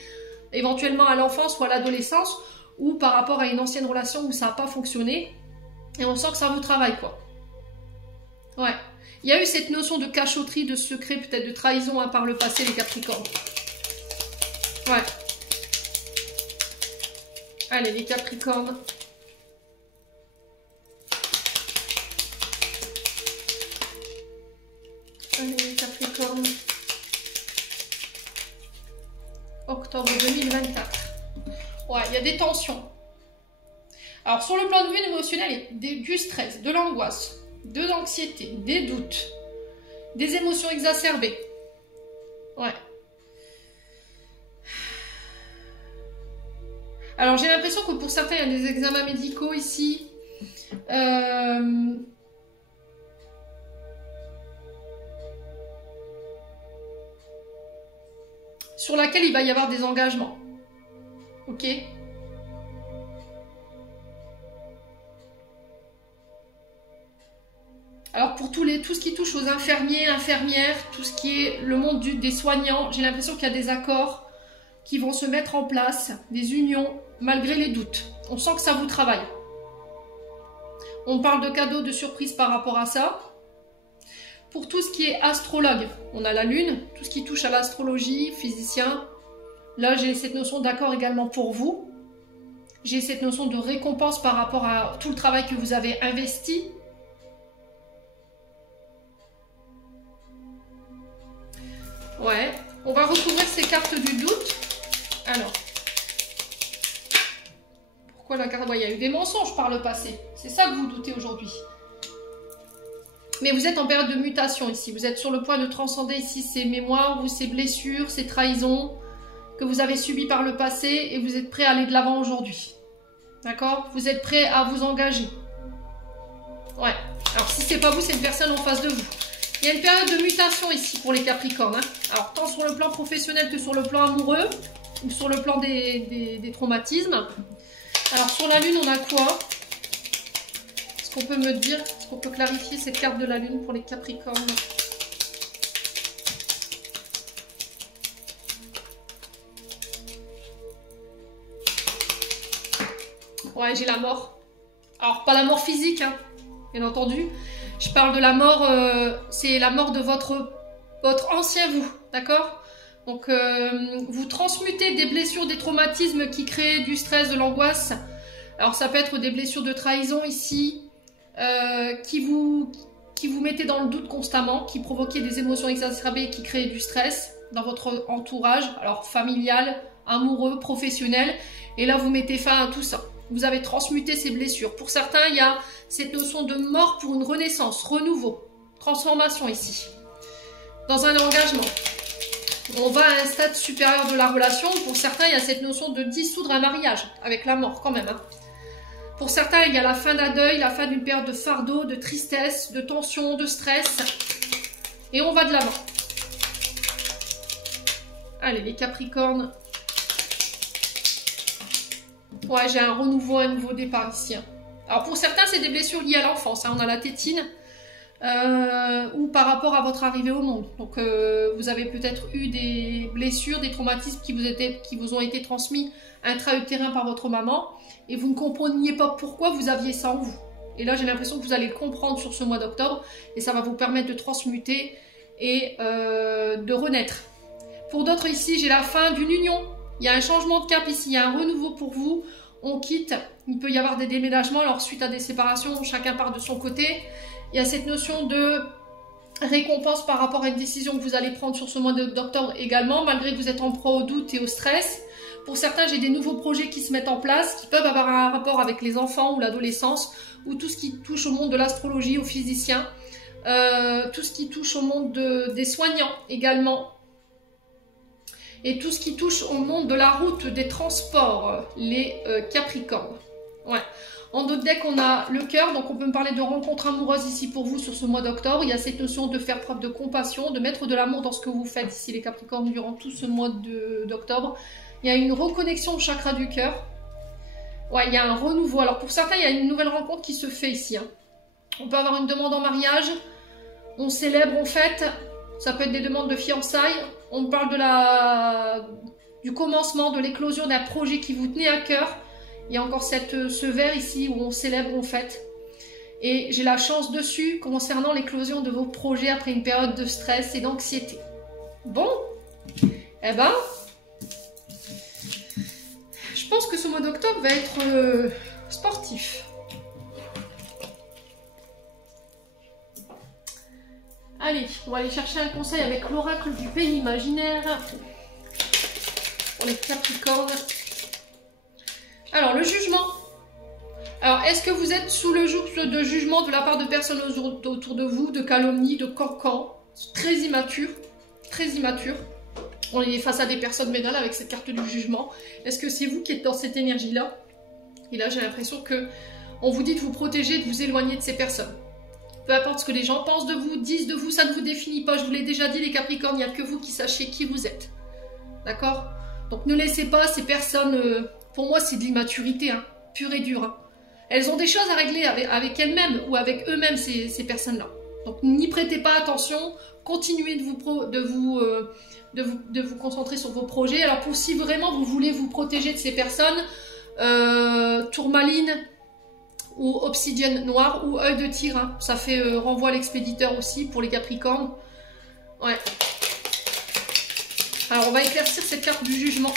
éventuellement à l'enfance ou à l'adolescence, ou par rapport à une ancienne relation où ça n'a pas fonctionné, et on sent que ça vous travaille quoi. Ouais. Il y a eu cette notion de cachotterie, de secret, peut-être de trahison hein, par le passé, les Capricornes. Ouais. Allez, les Capricornes. Allez, les Capricornes. Octobre 2024. Ouais, il y a des tensions. Alors, sur le plan de vue émotionnel, il y a du stress, de l'angoisse, de l'anxiété, des doutes, des émotions exacerbées. Ouais. Alors, j'ai l'impression que pour certains, il y a des examens médicaux ici. Sur laquelle il va y avoir des engagements. Ok ? Alors pour tout ce qui touche aux infirmiers, infirmières, tout ce qui est le monde des soignants, j'ai l'impression qu'il y a des accords qui vont se mettre en place, des unions, malgré les doutes. On sent que ça vous travaille. On parle de cadeaux, de surprises par rapport à ça. Pour tout ce qui est astrologue, on a la lune, tout ce qui touche à l'astrologie, physicien. Là, j'ai cette notion d'accord également pour vous. J'ai cette notion de récompense par rapport à tout le travail que vous avez investi. Ouais, on va recouvrir ces cartes du doute. Alors, pourquoi la carte? Ouais, il y a eu des mensonges par le passé. C'est ça que vous doutez aujourd'hui. Mais vous êtes en période de mutation ici. Vous êtes sur le point de transcender ici ces mémoires ou ces blessures, ces trahisons que vous avez subies par le passé et vous êtes prêt à aller de l'avant aujourd'hui. D'accord? Vous êtes prêt à vous engager. Ouais. Alors, si c'est pas vous, c'est une personne en face de vous. Il y a une période de mutation ici pour les Capricornes. Hein. Alors, tant sur le plan professionnel que sur le plan amoureux ou sur le plan des traumatismes. Alors, sur la Lune, on a quoi? Est-ce qu'on peut me dire, est-ce qu'on peut clarifier cette carte de la Lune pour les Capricornes? Ouais, j'ai la mort. Alors, pas la mort physique, hein, bien entendu. Je parle de la mort, c'est la mort de votre ancien vous, d'accord? Donc, vous transmutez des blessures, des traumatismes qui créent du stress, de l'angoisse. Alors, ça peut être des blessures de trahison ici, qui vous mettaient dans le doute constamment, qui provoquaient des émotions exacerbées, qui créaient du stress dans votre entourage, alors familial, amoureux, professionnel. Et là, vous mettez fin à tout ça. Vous avez transmuté ces blessures. Pour certains, il y a cette notion de mort pour une renaissance, renouveau, transformation ici. Dans un engagement. On va à un stade supérieur de la relation. Pour certains, il y a cette notion de dissoudre un mariage, avec la mort quand même. Hein. Pour certains, il y a la fin d'un deuil, la fin d'une période de fardeau, de tristesse, de tension, de stress. Et on va de l'avant. Allez, les Capricornes. Ouais, j'ai un renouveau, un nouveau départ ici. Hein. Alors pour certains, c'est des blessures liées à l'enfance. Hein. On a la tétine. ou par rapport à votre arrivée au monde. Donc vous avez peut-être eu des blessures, des traumatismes qui vous ont été transmis intra-utérin par votre maman et vous ne compreniez pas pourquoi vous aviez ça en vous. Et là j'ai l'impression que vous allez le comprendre sur ce mois d'octobre et ça va vous permettre de transmuter et de renaître. Pour d'autres ici, j'ai la fin d'une union. Il y a un changement de cap ici, il y a un renouveau pour vous. On quitte, il peut y avoir des déménagements, alors suite à des séparations, chacun part de son côté. Il y a cette notion de récompense par rapport à une décision que vous allez prendre sur ce mois d'octobre également, malgré que vous êtes en proie au doute et au stress. Pour certains, j'ai des nouveaux projets qui se mettent en place, qui peuvent avoir un rapport avec les enfants ou l'adolescence, ou tout ce qui touche au monde de l'astrologie, aux physiciens, tout ce qui touche au monde des soignants également, et tout ce qui touche au monde de la route, des transports, les Capricornes. Ouais. En d'autres decks, on a le cœur, donc on peut me parler de rencontres amoureuses ici pour vous sur ce mois d'octobre. Il y a cette notion de faire preuve de compassion, de mettre de l'amour dans ce que vous faites ici les Capricornes durant tout ce mois d'octobre. Il y a une reconnexion au chakra du cœur. Ouais, il y a un renouveau. Alors pour certains, il y a une nouvelle rencontre qui se fait ici. On peut avoir une demande en mariage, on célèbre, on fête. Ça peut être des demandes de fiançailles. On parle du commencement, de l'éclosion d'un projet qui vous tenait à cœur. Il y a encore ce vers ici où on célèbre, on fête. Et j'ai la chance dessus concernant l'éclosion de vos projets après une période de stress et d'anxiété. Bon, eh ben, je pense que ce mois d'octobre va être sportif. Allez, on va aller chercher un conseil avec l'oracle du pays imaginaire pour les Capricornes. Alors, le jugement. Alors, est-ce que vous êtes sous le joug de jugement de la part de personnes autour de vous, de calomnie, de cancans, très immatures, très immatures. On est face à des personnes vénales avec cette carte du jugement. Est-ce que c'est vous qui êtes dans cette énergie-là? Et là, j'ai l'impression que on vous dit de vous protéger, de vous éloigner de ces personnes. Peu importe ce que les gens pensent de vous, disent de vous, ça ne vous définit pas. Je vous l'ai déjà dit, les Capricornes, il n'y a que vous qui sachiez qui vous êtes. D'accord? Donc ne laissez pas ces personnes... pour moi, c'est de l'immaturité, hein, pure et dure. Hein. Elles ont des choses à régler avec elles-mêmes ou avec eux-mêmes, ces personnes-là. Donc n'y prêtez pas attention. Continuez de vous concentrer sur vos projets. Alors pour si vraiment vous voulez vous protéger de ces personnes, tourmaline ou obsidienne noire ou œil de tigre, hein. Ça fait renvoi à l'expéditeur aussi pour les Capricornes. Ouais. Alors on va éclaircir cette carte du jugement.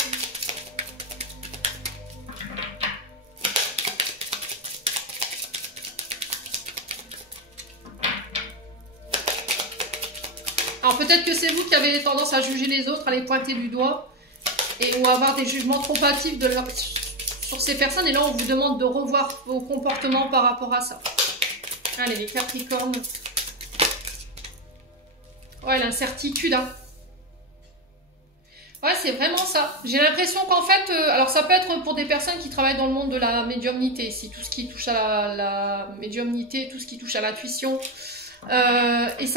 Alors peut-être que c'est vous qui avez tendance à juger les autres, à les pointer du doigt et ou avoir des jugements trop hâtifs sur ces personnes. Et là, on vous demande de revoir vos comportements par rapport à ça. Allez, les Capricornes. Ouais, l'incertitude. Hein. Ouais, c'est vraiment ça. J'ai l'impression qu'en fait, alors ça peut être pour des personnes qui travaillent dans le monde de la médiumnité, ici, tout ce qui touche à la médiumnité, tout ce qui touche à l'intuition. Et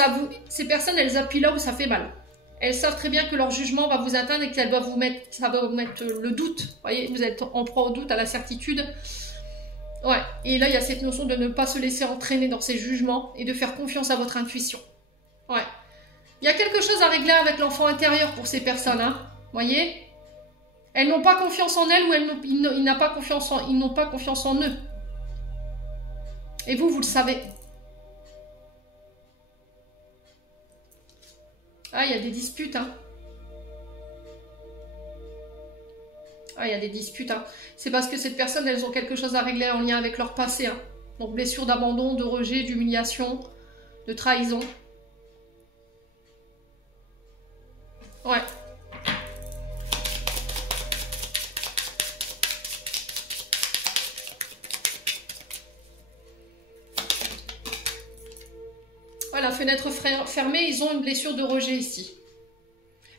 ces personnes, elles appuient là où ça fait mal. Elles savent très bien que leur jugement va vous atteindre et que ça va vous mettre le doute. Vous voyez, vous êtes en proie au doute, à la certitude. Ouais. Et là, il y a cette notion de ne pas se laisser entraîner dans ces jugements et de faire confiance à votre intuition. Ouais. Il y a quelque chose à régler avec l'enfant intérieur pour ces personnes, hein. Vous voyez? Elles n'ont pas confiance en elles ou ils n'ont pas confiance en eux. Et vous le savez. Ah, il y a des disputes, hein. Ah, il y a des disputes, hein. C'est parce que ces personnes, elles ont quelque chose à régler en lien avec leur passé, hein. Donc, blessure d'abandon, de rejet, d'humiliation, de trahison. Ouais. Voilà, fenêtre fermée, ils ont une blessure de rejet ici.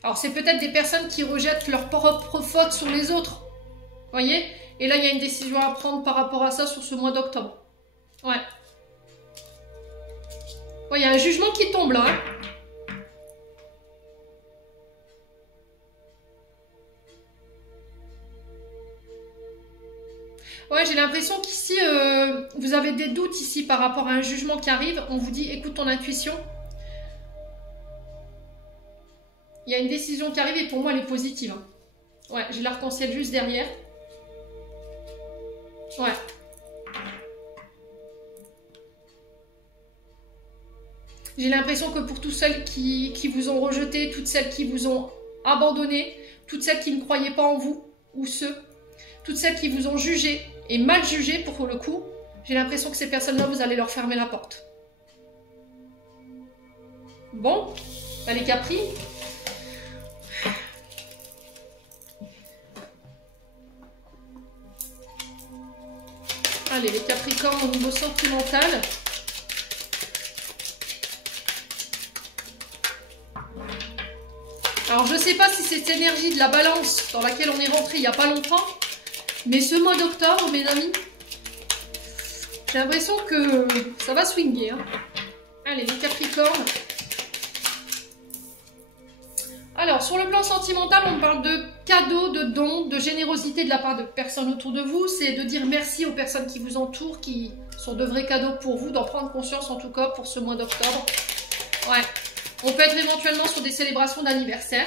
Alors, c'est peut-être des personnes qui rejettent leurs propres fautes sur les autres. Vous voyez? Et là, il y a une décision à prendre par rapport à ça sur ce mois d'octobre. Ouais. Ouais, il y a un jugement qui tombe là, hein. Ouais, j'ai l'impression qu'ici, vous avez des doutes ici par rapport à un jugement qui arrive. On vous dit, écoute ton intuition. Il y a une décision qui arrive et pour moi, elle est positive. Hein. Ouais, j'ai l'arc-en-ciel juste derrière. Ouais. J'ai l'impression que pour toutes celles qui vous ont rejeté, toutes celles qui vous ont abandonné, toutes celles qui ne croyaient pas en vous, ou ceux, toutes celles qui vous ont jugé et mal jugé pour le coup, j'ai l'impression que ces personnes-là, vous allez leur fermer la porte. Bon, bah les Capri. Allez, les Capricornes au niveau sentimental. Alors, je ne sais pas si cette énergie de la balance dans laquelle on est rentré il n'y a pas longtemps, mais ce mois d'octobre, mes amis, j'ai l'impression que ça va swinguer. Hein. Allez, les Capricornes. Alors, sur le plan sentimental, on parle de cadeaux, de dons, de générosité de la part de personnes autour de vous. C'est de dire merci aux personnes qui vous entourent, qui sont de vrais cadeaux pour vous, d'en prendre conscience en tout cas pour ce mois d'octobre. Ouais. On peut être éventuellement sur des célébrations d'anniversaire.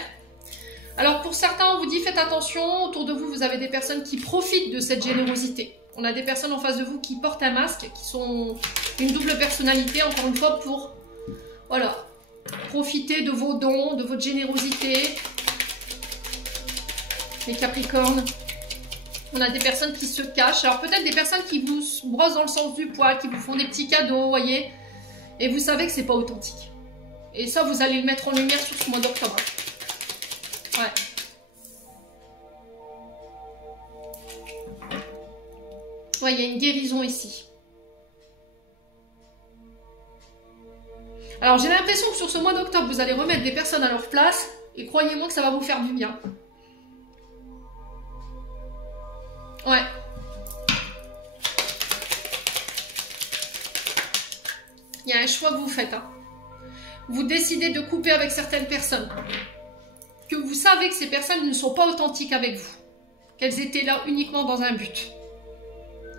Alors pour certains, on vous dit faites attention, autour de vous, vous avez des personnes qui profitent de cette générosité. On a des personnes en face de vous qui portent un masque, qui sont une double personnalité, encore une fois, pour voilà, profiter de vos dons, de votre générosité. Les Capricornes. On a des personnes qui se cachent. Alors peut-être des personnes qui vous brossent dans le sens du poil, qui vous font des petits cadeaux, vous voyez. Et vous savez que c'est pas authentique. Et ça, vous allez le mettre en lumière sur ce mois d'octobre. Ouais. Ouais, il y a une guérison ici. Alors, j'ai l'impression que sur ce mois d'octobre, vous allez remettre des personnes à leur place. Et croyez-moi que ça va vous faire du bien. Ouais. Il y a un choix que vous faites, hein. Vous décidez de couper avec certaines personnes, que vous savez que ces personnes ne sont pas authentiques avec vous, qu'elles étaient là uniquement dans un but.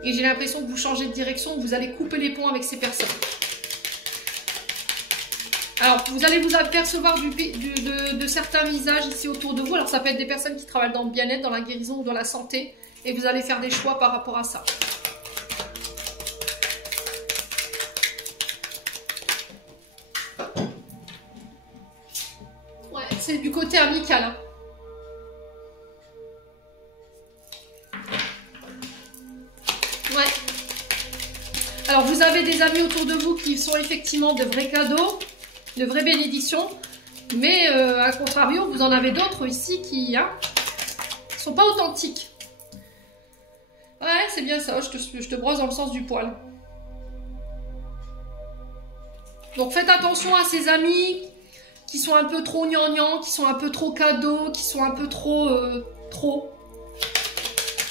Et j'ai l'impression que vous changez de direction, que vous allez couper les ponts avec ces personnes. Alors, vous allez vous apercevoir de certains visages ici autour de vous. Alors, ça peut être des personnes qui travaillent dans le bien-être, dans la guérison ou dans la santé. Et vous allez faire des choix par rapport à ça. C'est du côté amical. Hein. Ouais. Alors, vous avez des amis autour de vous qui sont effectivement de vrais cadeaux, de vraies bénédictions. Mais, à contrario, vous en avez d'autres ici qui sont pas authentiques. Ouais, c'est bien ça. Je te brosse dans le sens du poil. Donc, faites attention à ces amis qui sont un peu trop gnangnang, qui sont un peu trop cadeaux, qui sont un peu trop...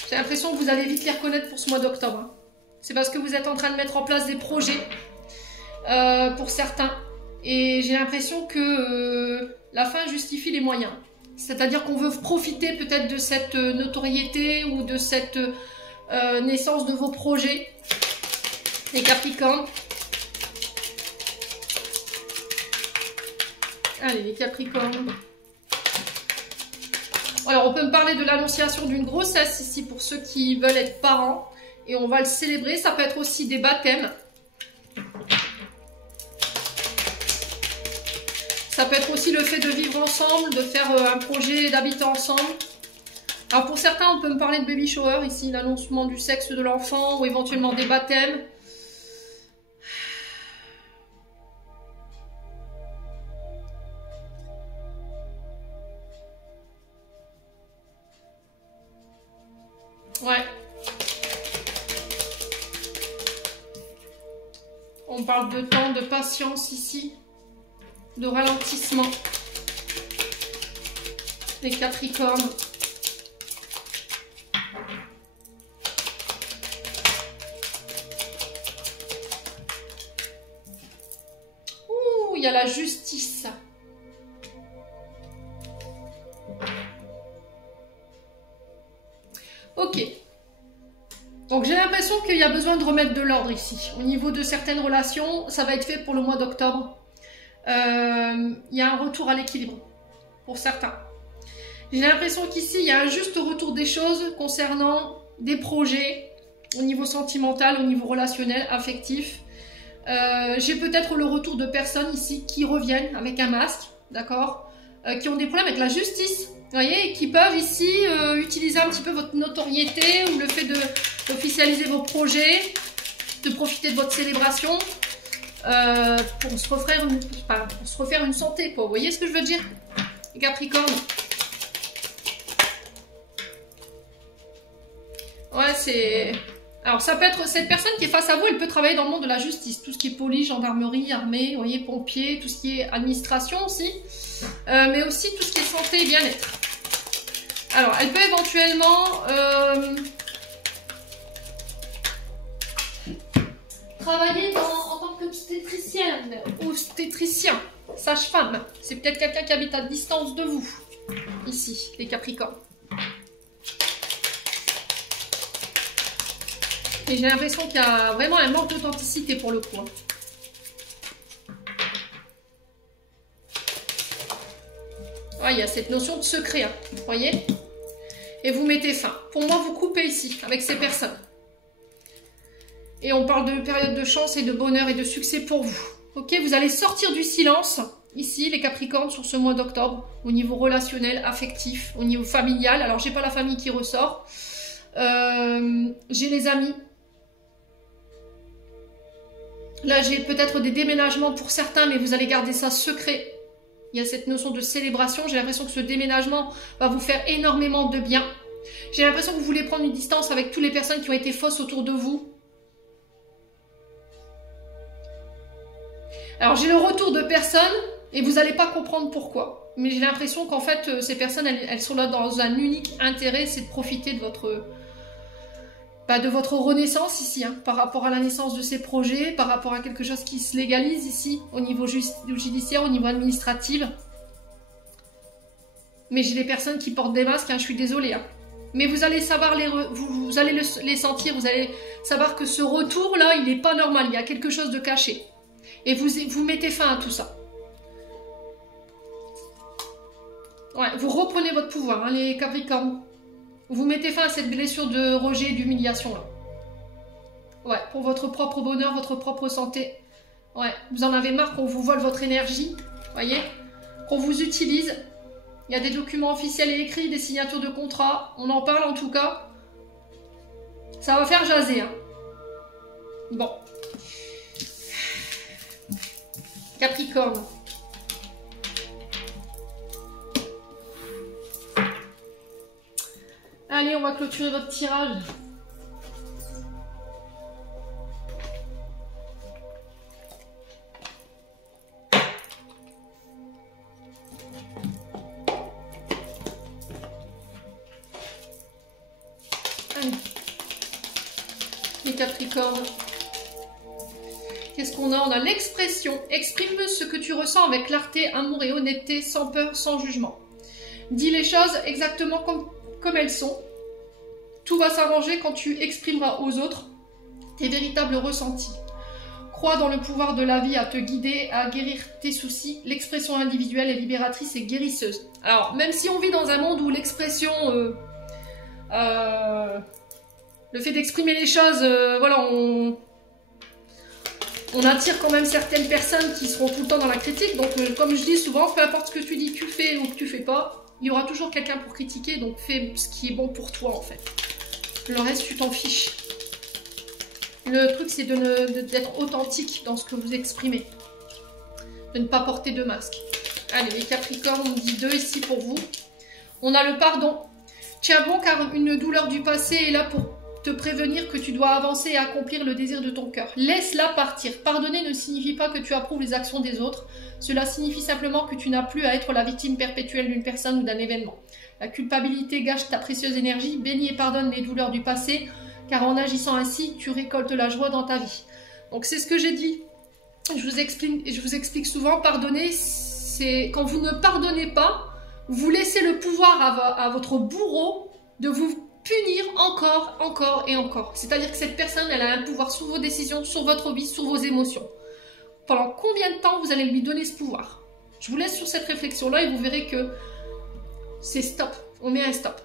J'ai l'impression que vous allez vite les reconnaître pour ce mois d'octobre. Hein. C'est parce que vous êtes en train de mettre en place des projets pour certains. Et j'ai l'impression que la fin justifie les moyens. C'est-à-dire qu'on veut profiter peut-être de cette notoriété ou de cette naissance de vos projets. Les Capricornes. Allez, les Capricornes. Alors, on peut me parler de l'annonciation d'une grossesse ici pour ceux qui veulent être parents. Et on va le célébrer. Ça peut être aussi des baptêmes. Ça peut être aussi le fait de vivre ensemble, de faire un projet d'habiter ensemble. Alors, pour certains, on peut me parler de baby shower ici, l'annoncement du sexe de l'enfant ou éventuellement des baptêmes. Ouais. On parle de temps, de patience ici, de ralentissement. Les Capricornes. Ouh, il y a la justice. Ok. Donc j'ai l'impression qu'il y a besoin de remettre de l'ordre ici. Au niveau de certaines relations, ça va être fait pour le mois d'octobre. Il y a un retour à l'équilibre pour certains. J'ai l'impression qu'ici, il y a un juste retour des choses concernant des projets au niveau sentimental, au niveau relationnel, affectif. J'ai peut-être le retour de personnes ici qui reviennent avec un masque, d'accord, qui ont des problèmes avec la justice, vous voyez, et qui peuvent ici utiliser un petit peu votre notoriété ou le fait d'officialiser vos projets, de profiter de votre célébration pour se refaire une santé, quoi. Vous voyez ce que je veux dire, les Capricornes? Ouais, c'est... Alors, ça peut être cette personne qui est face à vous, elle peut travailler dans le monde de la justice. Tout ce qui est police, gendarmerie, armée, vous voyez, pompiers, tout ce qui est administration aussi. Mais aussi tout ce qui est santé et bien-être. Alors, elle peut éventuellement... travailler en tant qu'obstétricienne ou obstétricien, sage-femme. C'est peut-être quelqu'un qui habite à distance de vous, ici, les Capricornes. Et j'ai l'impression qu'il y a vraiment un manque d'authenticité pour le coup. Ouais, il y a cette notion de secret, hein, vous voyez? Et vous mettez fin. Pour moi, vous coupez ici, avec ces personnes. Et on parle de période de chance et de bonheur et de succès pour vous. Ok, vous allez sortir du silence, ici, les Capricornes, sur ce mois d'octobre, au niveau relationnel, affectif, au niveau familial. Alors, j'ai pas la famille qui ressort. J'ai les amis. Là, j'ai peut-être des déménagements pour certains, mais vous allez garder ça secret. Il y a cette notion de célébration. J'ai l'impression que ce déménagement va vous faire énormément de bien. J'ai l'impression que vous voulez prendre une distance avec toutes les personnes qui ont été fausses autour de vous. Alors, j'ai le retour de personnes et vous n'allez pas comprendre pourquoi. Mais j'ai l'impression qu'en fait, ces personnes, elles sont là dans un unique intérêt, c'est de profiter de votre renaissance ici, hein, par rapport à la naissance de ces projets, par rapport à quelque chose qui se légalise ici, au niveau judiciaire, au niveau administratif. Mais j'ai des personnes qui portent des masques, hein, je suis désolée. Hein. Mais vous allez savoir vous allez les sentir, vous allez savoir que ce retour-là, il n'est pas normal, il y a quelque chose de caché. Et vous mettez fin à tout ça. Ouais, vous reprenez votre pouvoir, hein, les Capricornes. Vous mettez fin à cette blessure de rejet et d'humiliation là. Ouais, pour votre propre bonheur, votre propre santé. Ouais, vous en avez marre qu'on vous vole votre énergie, voyez, qu'on vous utilise. Il y a des documents officiels et écrits, des signatures de contrats. On en parle en tout cas. Ça va faire jaser. Hein. Bon. Capricorne. Allez, on va clôturer votre tirage. Allez. Les Capricornes. Qu'est-ce qu'on a? On a l'expression. Exprime ce que tu ressens avec clarté, amour et honnêteté, sans peur, sans jugement. Dis les choses exactement comme elles sont. Tout va s'arranger quand tu exprimeras aux autres tes véritables ressentis. Crois dans le pouvoir de la vie à te guider, à guérir tes soucis. L'expression individuelle est libératrice et guérisseuse. Alors, même si on vit dans un monde où l'expression, le fait d'exprimer les choses, voilà, on attire quand même certaines personnes qui seront tout le temps dans la critique. Donc, comme je dis souvent, peu importe ce que tu dis, tu fais ou que tu fais pas, il y aura toujours quelqu'un pour critiquer. Donc, fais ce qui est bon pour toi, en fait. Le reste, tu t'en fiches. Le truc, c'est d'être authentique dans ce que vous exprimez. De ne pas porter de masque. Allez, les Capricornes, on dit 2 ici pour vous. On a le pardon. Tiens bon, car une douleur du passé est là pour te prévenir que tu dois avancer et accomplir le désir de ton cœur. Laisse-la partir. Pardonner ne signifie pas que tu approuves les actions des autres. Cela signifie simplement que tu n'as plus à être la victime perpétuelle d'une personne ou d'un événement. La culpabilité gâche ta précieuse énergie. Bénis et pardonne les douleurs du passé, car en agissant ainsi, tu récoltes la joie dans ta vie. Donc c'est ce que j'ai dit. Je vous explique souvent, pardonner, c'est quand vous ne pardonnez pas, vous laissez le pouvoir à votre bourreau de vous punir encore et encore. C'est-à-dire que cette personne, elle a un pouvoir sur vos décisions, sur votre vie, sur vos émotions. Pendant combien de temps vous allez lui donner ce pouvoir? Je vous laisse sur cette réflexion-là et vous verrez que c'est stop. On met un stop.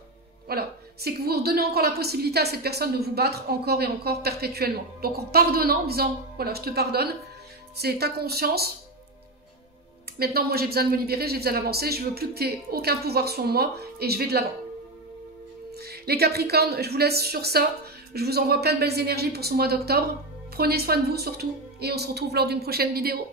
Voilà. C'est que vous donnez encore la possibilité à cette personne de vous battre encore et encore perpétuellement. Donc en pardonnant, en disant, voilà, je te pardonne, c'est ta conscience. Maintenant, moi, j'ai besoin de me libérer, j'ai besoin d'avancer, je veux plus que tu aies aucun pouvoir sur moi et je vais de l'avant. Les Capricornes, je vous laisse sur ça. Je vous envoie plein de belles énergies pour ce mois d'octobre. Prenez soin de vous surtout et on se retrouve lors d'une prochaine vidéo.